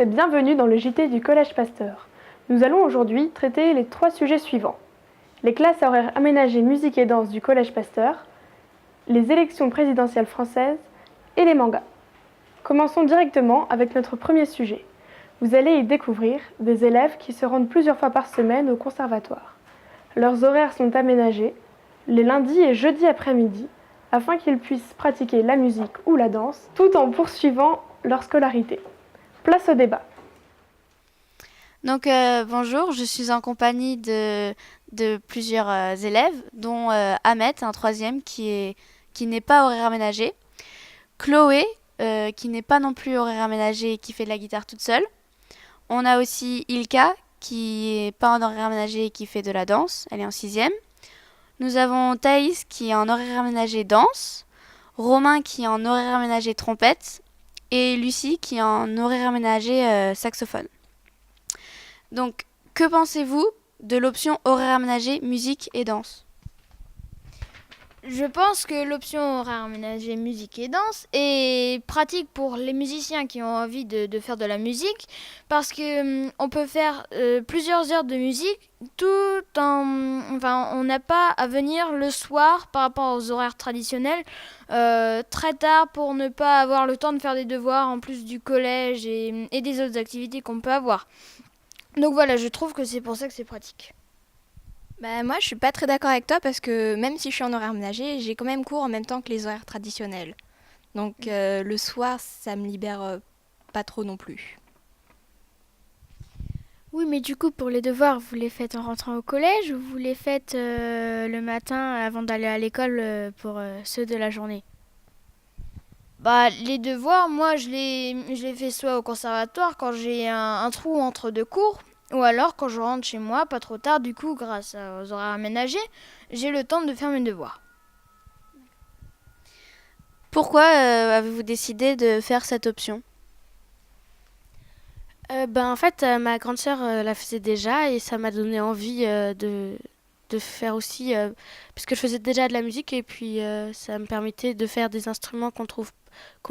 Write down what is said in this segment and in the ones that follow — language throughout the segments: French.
et bienvenue dans le JT du Collège Pasteur. Nous allons aujourd'hui traiter les 3 sujets suivants. Les classes horaires aménagées musique et danse du Collège Pasteur, les élections présidentielles françaises et les mangas. Commençons directement avec notre premier sujet. Vous allez y découvrir des élèves qui se rendent plusieurs fois par semaine au conservatoire. Leurs horaires sont aménagés les lundis et jeudis après-midi afin qu'ils puissent pratiquer la musique ou la danse tout en poursuivant leur scolarité. Place au débat. Donc bonjour, je suis en compagnie de plusieurs élèves, dont Ahmed, un troisième qui n'est pas horaire aménagé, Chloé, qui n'est pas non plus horaire aménagé et qui fait de la guitare toute seule. On a aussi Ilka, qui est pas en horaire aménagé et qui fait de la danse, elle est en sixième. Nous avons Thaïs qui est en horaire aménagé danse, Romain qui est en horaire aménagé trompette et Lucie qui est en horaire aménagé saxophone. Donc, que pensez-vous de l'option horaire aménagé musique et danse ? Je pense que l'option horaire aménagée musique et danse est pratique pour les musiciens qui ont envie de faire de la musique parce que on peut faire plusieurs heures de musique on n'a pas à venir le soir par rapport aux horaires traditionnels très tard pour ne pas avoir le temps de faire des devoirs en plus du collège et des autres activités qu'on peut avoir. Donc voilà, je trouve que c'est pour ça que c'est pratique. Moi, je suis pas très d'accord avec toi parce que même si je suis en horaire aménagé, j'ai quand même cours en même temps que les horaires traditionnels. Donc le soir, ça me libère pas trop non plus. Oui, mais du coup, pour les devoirs, vous les faites en rentrant au collège ou vous les faites le matin avant d'aller à l'école pour ceux de la journée ? Les devoirs, moi, je les fais soit au conservatoire quand j'ai un trou entre deux cours, ou alors quand je rentre chez moi, pas trop tard, du coup, grâce aux horaires aménagés, j'ai le temps de faire mes devoirs. Pourquoi avez-vous décidé de faire cette option ? En fait, ma grande sœur la faisait déjà et ça m'a donné envie de faire aussi, parce que je faisais déjà de la musique et puis ça me permettait de faire des instruments qu'on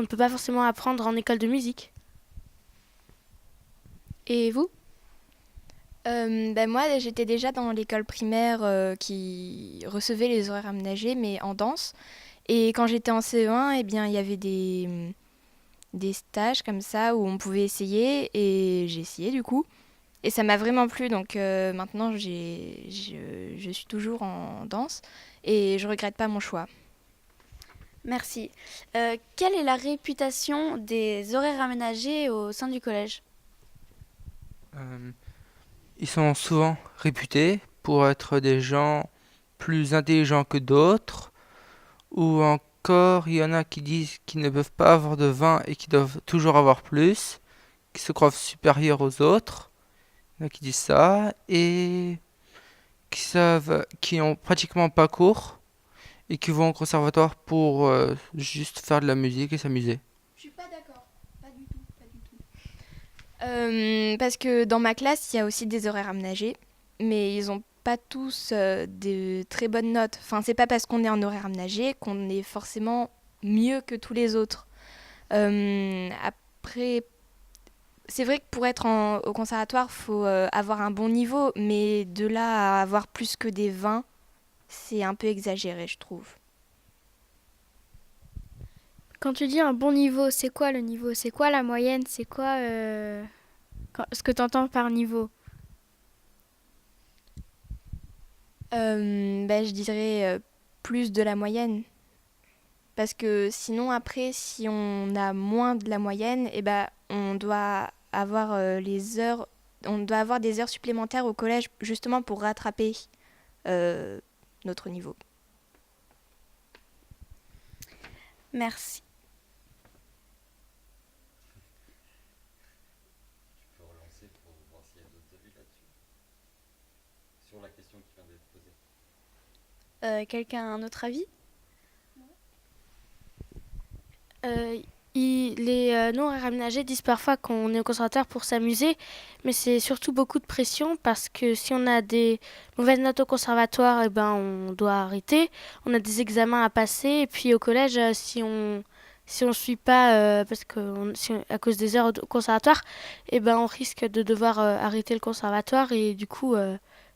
ne peut pas forcément apprendre en école de musique. Et vous ? Moi, j'étais déjà dans l'école primaire qui recevait les horaires aménagés, mais en danse. Et quand j'étais en CE1, eh bien, il y avait des stages comme ça où on pouvait essayer et j'ai essayé du coup. Et ça m'a vraiment plu, donc maintenant je suis toujours en danse et je regrette pas mon choix. Merci. Quelle est la réputation des horaires aménagés au sein du collège ? Ils sont souvent réputés pour être des gens plus intelligents que d'autres, ou encore il y en a qui disent qu'ils ne peuvent pas avoir de vin et qu'ils doivent toujours avoir plus, qui se croient supérieurs aux autres. Il y en a qui disent ça, et qui ont pratiquement pas cours, et qui vont au conservatoire pour juste faire de la musique et s'amuser. Je suis pas d'accord, pas du tout, pas du tout. Parce que dans ma classe, il y a aussi des horaires aménagés, mais ils ont pas tous de très bonnes notes. Enfin, c'est pas parce qu'on est en horaire aménagé qu'on est forcément mieux que tous les autres. Après, c'est vrai que pour être au conservatoire, faut avoir un bon niveau, mais de là à avoir plus que des 20, c'est un peu exagéré, je trouve. Quand tu dis un bon niveau, c'est quoi le niveau ? C'est quoi la moyenne ? C'est quoi ce que tu entends par niveau ? Je dirais plus de la moyenne. Parce que sinon, après, si on a moins de la moyenne, on doit avoir on doit avoir des heures supplémentaires au collège justement pour rattraper notre niveau. Merci. Tu peux relancer pour voir s'il y a d'autres avis là-dessus. Sur la question qui vient d'être posée. Quelqu'un a un autre avis ? Les non-horaires aménagés disent parfois qu'on est au conservatoire pour s'amuser, mais c'est surtout beaucoup de pression parce que si on a des mauvaises notes au conservatoire, on doit arrêter. On a des examens à passer et puis au collège, si on suit pas, parce que à cause des heures au conservatoire, et ben on risque de devoir arrêter le conservatoire et du coup,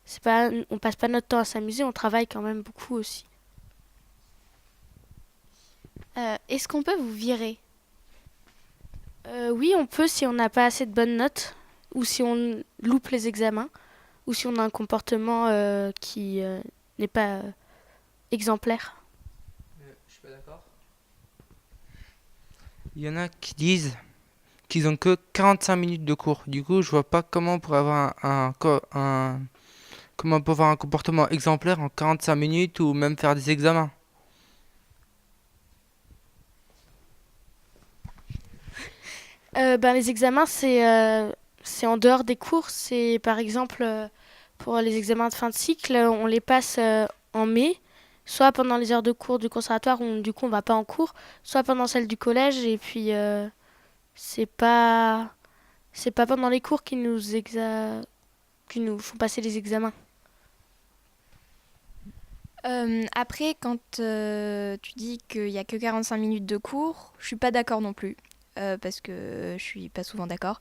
c'est pas, on passe pas notre temps à s'amuser, on travaille quand même beaucoup aussi. Est-ce qu'on peut vous virer? Oui, on peut si on n'a pas assez de bonnes notes ou si on loupe les examens ou si on a un comportement qui n'est pas exemplaire. Je suis pas d'accord. Il y en a qui disent qu'ils ont que 45 minutes de cours. Du coup, je vois pas comment on pourrait avoir comment on peut avoir un comportement exemplaire en 45 minutes ou même faire des examens. Les examens, c'est en dehors des cours. C'est par exemple pour les examens de fin de cycle, on les passe en mai, soit pendant les heures de cours du conservatoire où du coup on va pas en cours, soit pendant celles du collège et puis c'est pas c'est pas pendant les cours qui nous font passer les examens. Après, quand tu dis qu'il n'y a que 45 minutes de cours, je suis pas d'accord non plus, parce que je suis pas souvent d'accord.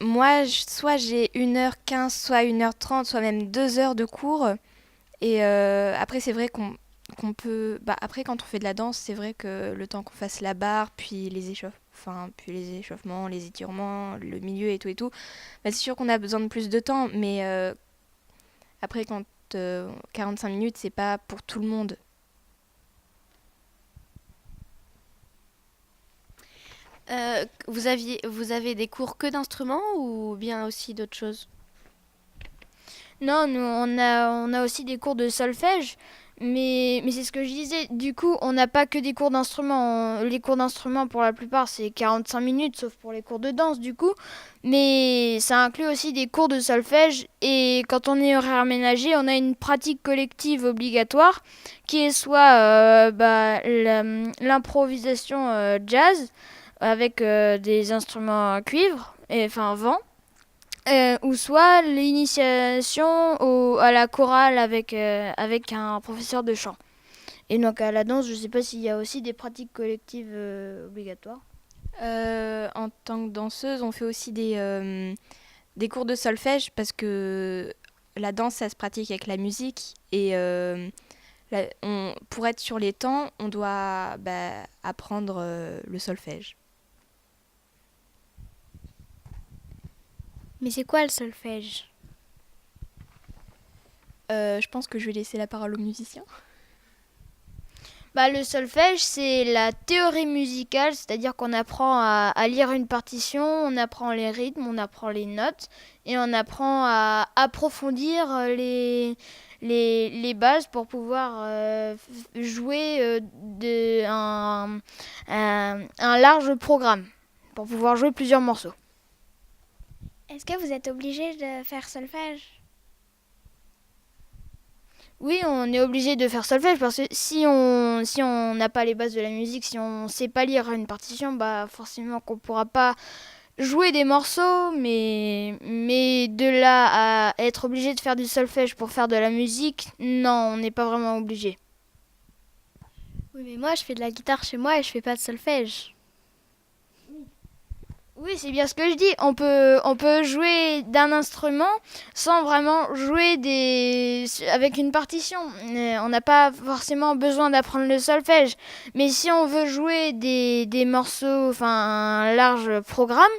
Moi, soit j'ai 1h15, soit 1h30, soit même 2 heures de cours. Et après, c'est vrai qu'on peut... Bah, après, quand on fait de la danse, c'est vrai que le temps qu'on fasse la barre, puis puis les échauffements, les étirements, le milieu et tout, bah, c'est sûr qu'on a besoin de plus de temps. Mais après, quand 45 minutes, c'est pas pour tout le monde. Vous avez des cours que d'instruments ou bien aussi d'autres choses? Non, nous, on a aussi des cours de solfège, mais c'est ce que je disais. Du coup, on n'a pas que des cours d'instruments. Les cours d'instruments, pour la plupart, c'est 45 minutes, sauf pour les cours de danse, du coup. Mais ça inclut aussi des cours de solfège. Et quand on est horaire aménagé, on a une pratique collective obligatoire, qui est soit l'improvisation jazz, avec des instruments à cuivre, enfin vent. Ou soit l'initiation à la chorale avec un professeur de chant. Et donc à la danse, je ne sais pas s'il y a aussi des pratiques collectives obligatoires. En tant que danseuse, on fait aussi des cours de solfège parce que la danse, ça se pratique avec la musique. Et pour être sur les temps, on doit apprendre le solfège. Mais c'est quoi le solfège? Je pense que je vais laisser la parole aux musiciens. Le solfège, c'est la théorie musicale, c'est-à-dire qu'on apprend à lire une partition, on apprend les rythmes, on apprend les notes, et on apprend à approfondir les bases pour pouvoir jouer un large programme, pour pouvoir jouer plusieurs morceaux. Est-ce que vous êtes obligé de faire solfège? Oui, on est obligé de faire solfège parce que si on n'a pas les bases de la musique, si on ne sait pas lire une partition, forcément qu'on ne pourra pas jouer des morceaux, mais de là à être obligé de faire du solfège pour faire de la musique, non, on n'est pas vraiment obligé. Oui, mais moi je fais de la guitare chez moi et je fais pas de solfège. Oui, c'est bien ce que je dis. On peut jouer d'un instrument sans vraiment jouer avec une partition. On n'a pas forcément besoin d'apprendre le solfège. Mais si on veut jouer des morceaux, enfin un large programme,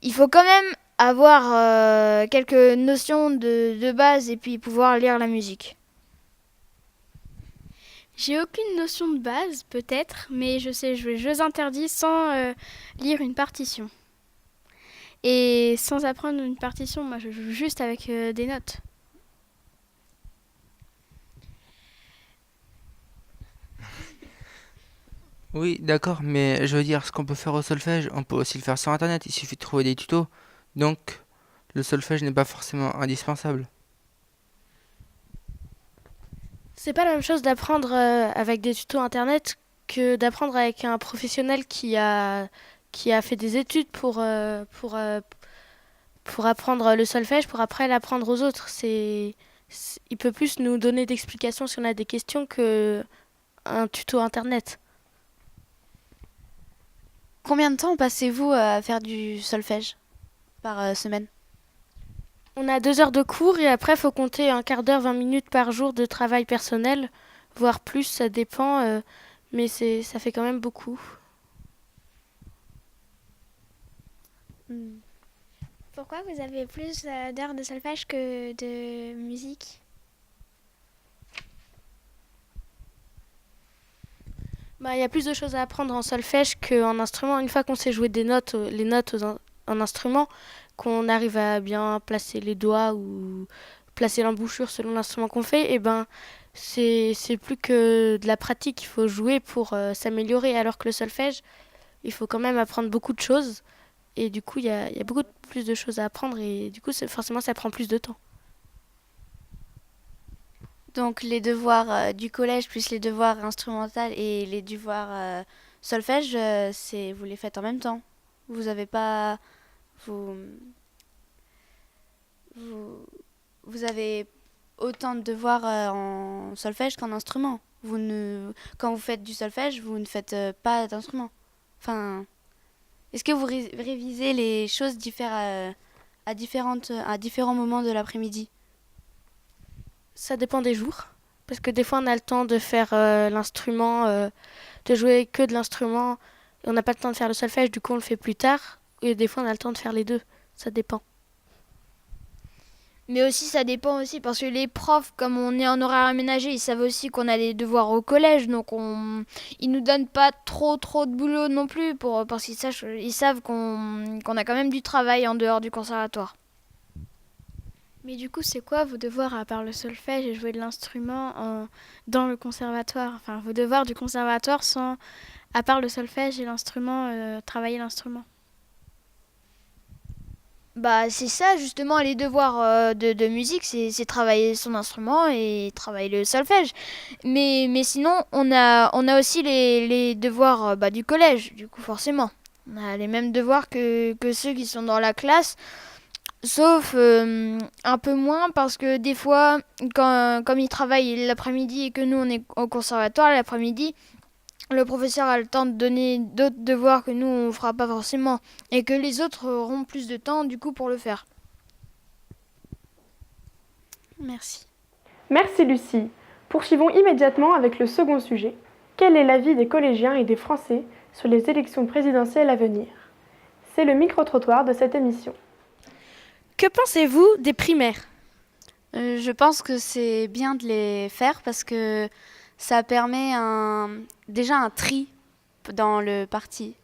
il faut quand même avoir quelques notions de base et puis pouvoir lire la musique. J'ai aucune notion de base, peut-être, mais je sais jouer jeux interdits sans lire une partition. Et sans apprendre une partition, moi je joue juste avec des notes. Oui, d'accord, mais je veux dire, ce qu'on peut faire au solfège, on peut aussi le faire sur Internet. Il suffit de trouver des tutos. Donc, le solfège n'est pas forcément indispensable. C'est pas la même chose d'apprendre avec des tutos internet que d'apprendre avec un professionnel qui a fait des études pour apprendre le solfège, pour après l'apprendre aux autres. Il peut plus nous donner d'explications si on a des questions que un tuto internet. Combien de temps passez-vous à faire du solfège par semaine? On a 2 heures de cours et après, il faut compter un quart d'heure, 20 minutes par jour de travail personnel, voire plus, ça dépend, mais ça fait quand même beaucoup. Pourquoi vous avez plus d'heures de solfège que de musique? Bah, il y a plus de choses à apprendre en solfège qu'en instrument. Une fois qu'on sait jouer des notes, les notes en instrument, qu'on arrive à bien placer les doigts ou placer l'embouchure selon l'instrument qu'on fait, et ben c'est plus que de la pratique. Il faut jouer pour s'améliorer. Alors que le solfège, il faut quand même apprendre beaucoup de choses. Et du coup, il y a beaucoup plus de choses à apprendre et du coup, forcément, ça prend plus de temps. Donc les devoirs du collège plus les devoirs instrumentaux et les devoirs solfège, vous les faites en même temps. Vous avez pas vous avez autant de devoirs en solfège qu'en instrument. Quand vous faites du solfège, vous ne faites pas d'instrument. Enfin, est-ce que vous révisez les choses à différents moments de l'après-midi? Ça dépend des jours. Parce que des fois, on a le temps de faire l'instrument, de jouer que de l'instrument. Et on n'a pas le temps de faire le solfège, du coup, on le fait plus tard. Et des fois, on a le temps de faire les deux. Ça dépend. Mais aussi, ça dépend aussi parce que les profs, comme on est en horaire aménagé, ils savent aussi qu'on a des devoirs au collège. Donc, ils nous donnent pas trop de boulot non plus parce qu'ils savent qu'on a quand même du travail en dehors du conservatoire. Mais du coup, c'est quoi vos devoirs à part le solfège et jouer de l'instrument dans le conservatoire? Enfin, vos devoirs du conservatoire à part le solfège et l'instrument, travailler l'instrument. Bah, c'est ça justement les devoirs de musique, c'est travailler son instrument et travailler le solfège. Mais sinon, on a aussi les devoirs du collège, du coup forcément. On a les mêmes devoirs que ceux qui sont dans la classe. Sauf un peu moins parce que des fois, comme ils travaillent l'après-midi et que nous on est au conservatoire l'après-midi, le professeur a le temps de donner d'autres devoirs que nous on fera pas forcément et que les autres auront plus de temps du coup pour le faire. Merci. Merci Lucie. Poursuivons immédiatement avec le second sujet. Quel est l'avis des collégiens et des Français sur les élections présidentielles à venir? C'est le micro-trottoir de cette émission. Que pensez-vous des primaires? Je pense que c'est bien de les faire parce que ça permet déjà un tri dans le parti.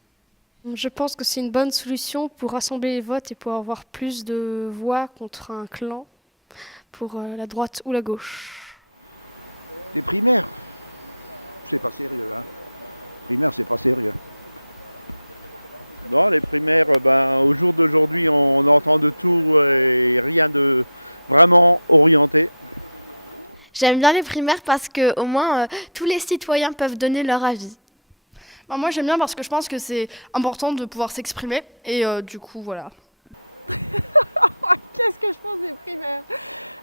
Je pense que c'est une bonne solution pour rassembler les votes et pour avoir plus de voix contre un clan pour la droite ou la gauche. Les primaires, c'est pas sérieux, hein. Primaires, c'est pas sérieux. Non, les primaires, au jour d'aujourd'hui, on entend de tout et rien de vraiment orienté. J'aime bien les primaires parce que au moins tous les citoyens peuvent donner leur avis. Moi j'aime bien parce que je pense que c'est important de pouvoir s'exprimer et du coup voilà. Qu'est-ce que je pense des primaires?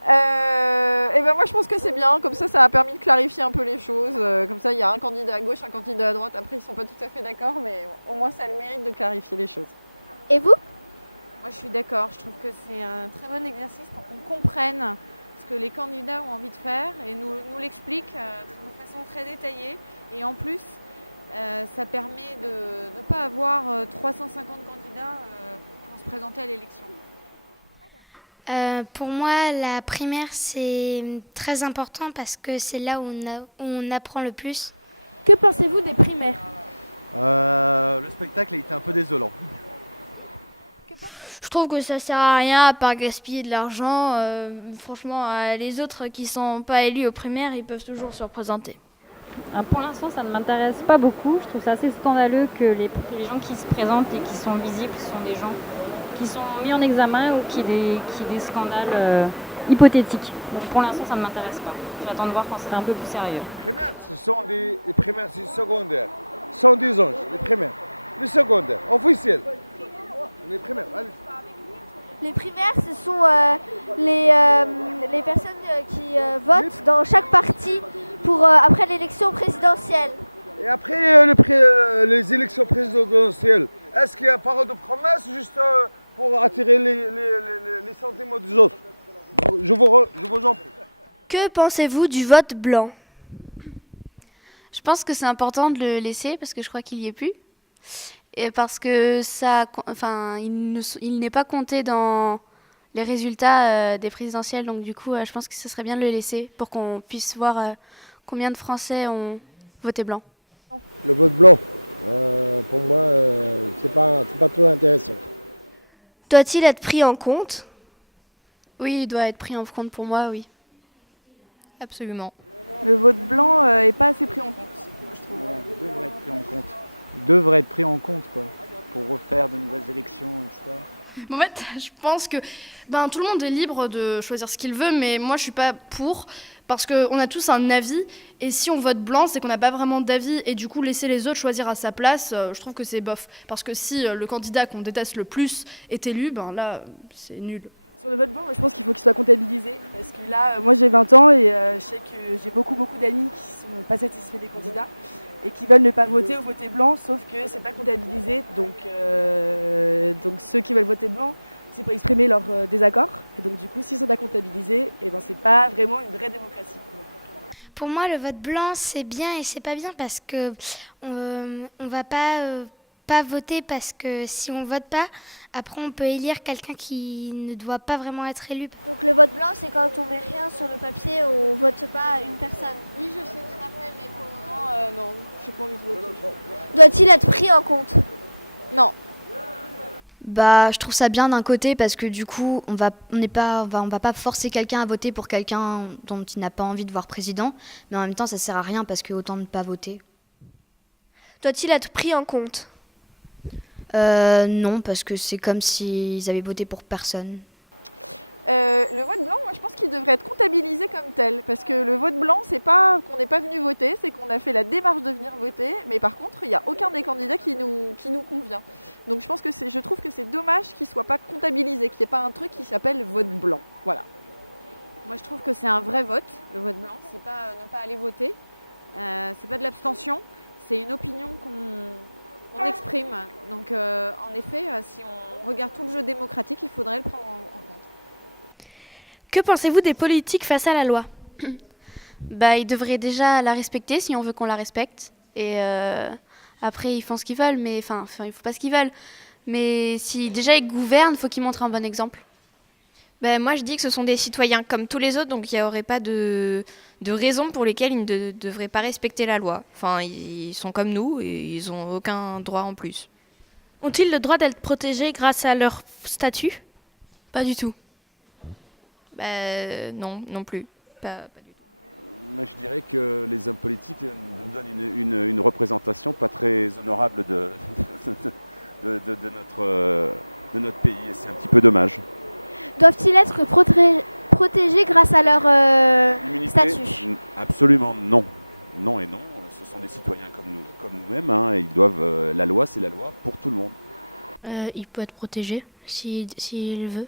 Moi je pense que c'est bien, comme ça a permis de clarifier un peu les choses. Comme ça il y a un candidat à gauche, un candidat à droite, après ils sont pas tout à fait d'accord, mais au moins ça a le mérite de clarifier les choses. Et vous? Moi je suis d'accord, je trouve que c'est un très bon exercice pour qu'on comprenne ce que les candidats ont envie de faire et nous l'expliquent de façon très détaillée. Et en plus, ça permet de ne pas avoir 350 candidats pour se présenter à l'élection. Pour moi, la primaire, c'est très important parce que c'est là où on apprend le plus. Que pensez-vous des primaires? Le spectacle a été un peu désolant. Je trouve que ça sert à rien à part gaspiller de l'argent. Franchement, les autres qui sont pas élus aux primaires, ils peuvent toujours se représenter. Pour l'instant, ça ne m'intéresse pas beaucoup. Je trouve ça assez scandaleux que les gens qui se présentent et qui sont visibles sont des gens qui sont mis en examen ou qui des scandales hypothétiques. Donc pour l'instant, ça ne m'intéresse pas. J'attends de voir quand c'est un peu plus sérieux. Les primaires, ce sont les primaires secondaires. 110 ans, les primaires. Les secondaires, officiels. Les primaires, allez. Les primaires, ce sont les personnes qui votent dans chaque parti pour après l'élection présidentielle. Et après les élections présidentielles, est-ce qu'il y a parole de promesse juste pour attirer les sentiments des autres? Je vous en prie. Que pensez-vous du vote blanc? Je pense que c'est important de le laisser parce que je crois qu'il y est plus. Et parce que il n'est pas compté dans les résultats des présidentielles. Donc du coup, je pense que ce serait bien de le laisser pour qu'on puisse voir combien de Français ont voté blanc. Le vote blanc, pour moi, c'est pas trop intéressant. Doit-il être pris en compte? Oui, il doit être pris en compte pour moi, oui. Absolument. Le vote blanc est pas assez pris en compte, moi, je trouve. Il devrait être pris en compte. Il devrait être pris en compte, quoi, pour refaire de nouvelles élections, etc. En fait, je pense que tout le monde est libre de choisir ce qu'il veut, mais moi je suis pas pour, parce qu'on a tous un avis, et si on vote blanc, c'est qu'on n'a pas vraiment d'avis, et du coup laisser les autres choisir à sa place, je trouve que c'est bof. Parce que si le candidat qu'on déteste le plus est élu, là, c'est nul. Sur le vote blanc, je pense qu'il faut qu'il soit comptabilisé, parce que là, moi j'ai 20 ans et je sais que j'ai beaucoup d'amis qui ne sont pas satisfaits des candidats et qui veulent ne pas voter ou voter blanc, sauf que c'est pas comptabilisé, donc ceux qui veulent voter blanc, c'est pour exprimer leur désaccord, et donc du coup, s'ils sont pas comptabilisés, c'est pas vraiment une vraie démocratie. Pour moi, le vote blanc, c'est bien et c'est pas bien parce que on va pas voter, parce que si on vote pas, après on peut élire quelqu'un qui ne doit pas vraiment être élu. Donc le vote blanc, c'est quand on met rien sur le papier, on vote pas une personne. Oui, je sais tout à fait, mais pour le moment, non, j'ai pas envie de voter. Doit-il être pris en compte? Non. Je trouve ça bien d'un côté parce que du coup, on va pas forcer quelqu'un à voter pour quelqu'un dont il n'a pas envie de voir président, mais en même temps, ça sert à rien parce que autant ne pas voter. Doit-il être pris en compte? Non, parce que c'est comme s'ils avaient voté pour personne. Le vote blanc, moi je pense qu'il devrait être comptabilisé comme tel, parce que le vote blanc, c'est pas qu'on n'est pas venu voter, c'est qu'on a fait la démarche de venir voter, mais par contre, il n'y a aucun des candidats qui nous convient. Donc je trouve que c'est dommage qu'il ne soit pas comptabilisé, qu'il n'y ait pas un truc qui s'appelle vote blanc. Voilà. Moi je trouve que c'est un vrai vote, le vote blanc, c'est pas ne pas aller voter, c'est pas de l'abstention, c'est une opinion qu'on exprime. Donc en effet, si on regarde tout le jeu démocratique, il faudrait le prendre en compte. Que pensez-vous des politiques face à la loi? Ils devraient déjà la respecter si on veut qu'on la respecte. Et après, ils font ce qu'ils veulent, mais il faut pas ce qu'ils veulent. Mais si déjà ils gouvernent, il faut qu'ils montrent un bon exemple. Moi, je dis que ce sont des citoyens comme tous les autres, donc il n'y aurait pas de raison pour lesquelles ils ne devraient pas respecter la loi. Ils sont comme nous et ils n'ont aucun droit en plus. Ont-ils le droit d'être protégés grâce à leur statut? Pas du tout. Non plus. Pas du tout. Moi, je dirais que les hommes politiques nous donnent une représentation pas très honorable de notre pays, et c'est un petit peu dommage. Doivent-ils être protégés grâce à leur statut? Absolument non. Non et non. Ce sont des citoyens comme nous-mêmes. Hein, et ils doivent. La loi, c'est la loi pour tout le monde. Il peut être protégé s'il veut.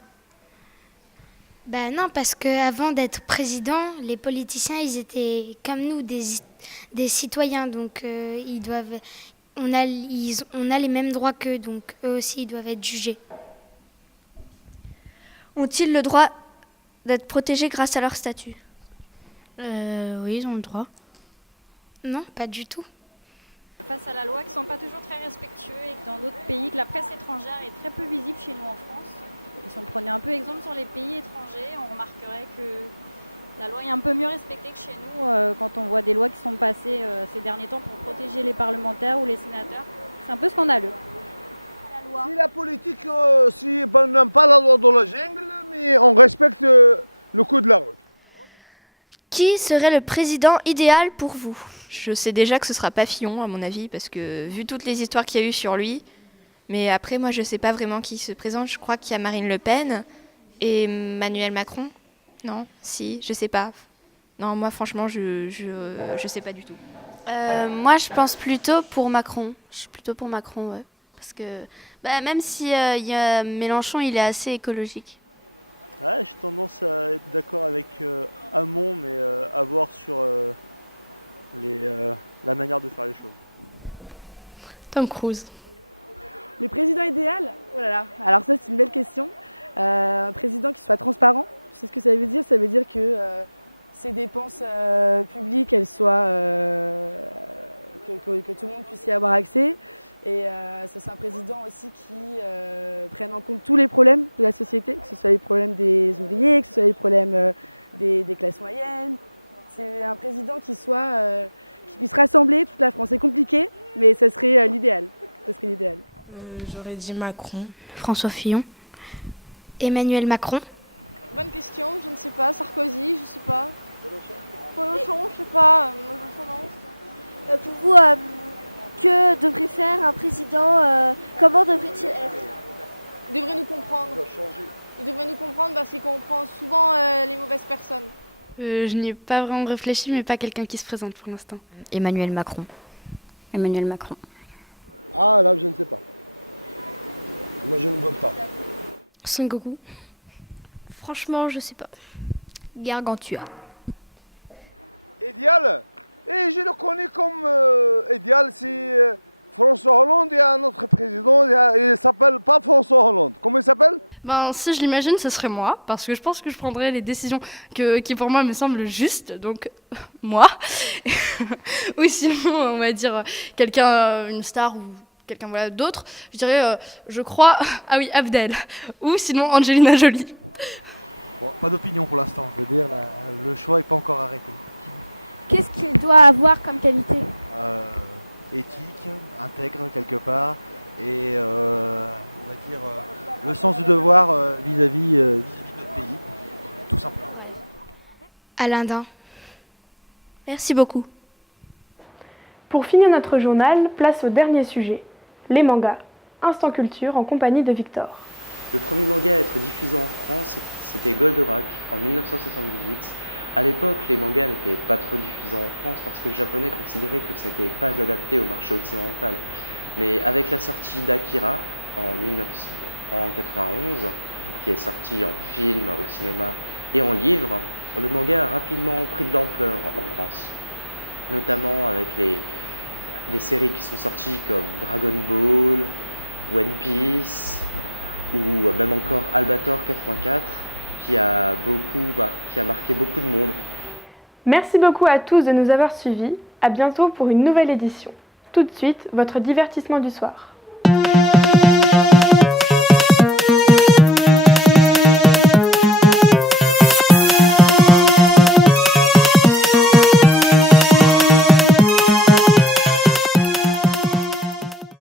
Non, parce qu'avant d'être président, les politiciens, ils étaient comme nous, des citoyens. Donc, on a les mêmes droits qu'eux, donc eux aussi, ils doivent être jugés. Ont-ils le droit d'être protégés grâce à leur statut? Oui, ils ont le droit. Non, pas du tout. Face à la loi, qui ne sont pas toujours très respectueux et que dans d'autres pays, que la presse étrangère est très peu visible chez nous en France. Et si on prenait un peu exemple sur les pays étrangers, on remarquerait que la loi est un peu mieux respectée que chez nous quand on voit des lois qui sont passées ces derniers temps pour protéger les parlementaires ou les sénateurs. C'est un peu scandaleux. Si la politique, on n'aime pas la loi dans la jungle, mais on respecte le code de la route. Qui serait le président idéal pour vous? Je sais déjà que ce sera pas Fillon, à mon avis, parce que vu toutes les histoires qu'il y a eu sur lui, mais après, moi, je sais pas vraiment qui se présente. Je crois qu'il y a Marine Le Pen et Emmanuel Macron. Non, si, je sais pas. Non, moi, franchement, je sais pas du tout. Moi, je pense plutôt pour Macron. Je suis plutôt pour Macron, ouais. Parce que même si Mélenchon, il est assez écologique. Ouais, j'ai tendance à être d'accord avec Hamon, mais à voir sur la manière de faire les choses. Tom Cruise. Le président idéal? Oh là là, alors ça c'est une belle question. Un président qui soit transparent, tu sais ce que ça veut dire? Ça veut dire que ses dépenses publiques, elles soient... que tout le monde puisse y avoir accès. Et ce soit un président aussi qui prenne en compte tous les problèmes de la société, que ce soit les problèmes des ouvriers, que ce soit les problèmes des classes moyennes. C'est un président qui puisse rassembler toute la France. C'est compliqué, mais ce serait l'idéal. J'aurais dit Macron. François Fillon. Emmanuel Macron. Bonne question, je ne sais pas. Sarkozy, je sais pas. Mélenchon, je sais pas. Pour vous, que devrait faire un président? Comment devrait-il être? Il devrait nous comprendre. Il devrait nous comprendre parce qu'il comprend souvent les mauvaises personnes. Je n'y ai pas vraiment réfléchi, mais pas quelqu'un qui se présente pour l'instant. Emmanuel Macron. Emmanuel Macron. Ah là, je ne sais pas. Moi, je ne vote pas. Son Goku. Franchement, je sais pas. Gargantua. Idéal. Et je le connais comme idéal, c'est François Hollande. Il y a un autre président, il s'appelle pas François Hollande. Comment il s'appelle? Si je l'imagine, ce serait moi, parce que je pense que je prendrais les décisions qui pour moi me semblent justes, donc moi. Ou sinon, on va dire quelqu'un, une star ou quelqu'un d'autre, je dirais, je crois, ah oui, Abdel, ou sinon Angelina Jolie. Bon, pas d'opinion pour l'instant, je veux dire, le choix n'est pas encore arrêté. Qu'est-ce qu'il doit avoir comme qualité? Éthique, intègre quelque part, et on va dire le sens du devoir vis-à-vis de notre pays, tout simplement. Alain Dain. Merci beaucoup. Pour finir notre journal, place au dernier sujet, les mangas. Instant culture en compagnie de Victor. Le premier manga à être diffusé en France, c'était Goldorak en 1978. À l'époque, les mangas n'étaient pas trop diffusés en France parce que les Japonais considéraient que ça n'était pas adapté au marché occidental. Mais avec la sortie d'Akira en 1991, qui est sorti en film, au cinéma et en livre, le manga a rapidement pris de l'ampleur en France. Notamment avec des séries qui sont sorties comme Dragon Ball, One Piece ou même encore Albator 84 qui a marqué beaucoup de monde. Merci beaucoup à tous de nous avoir suivis. À bientôt pour une nouvelle édition. Tout de suite, votre divertissement du soir.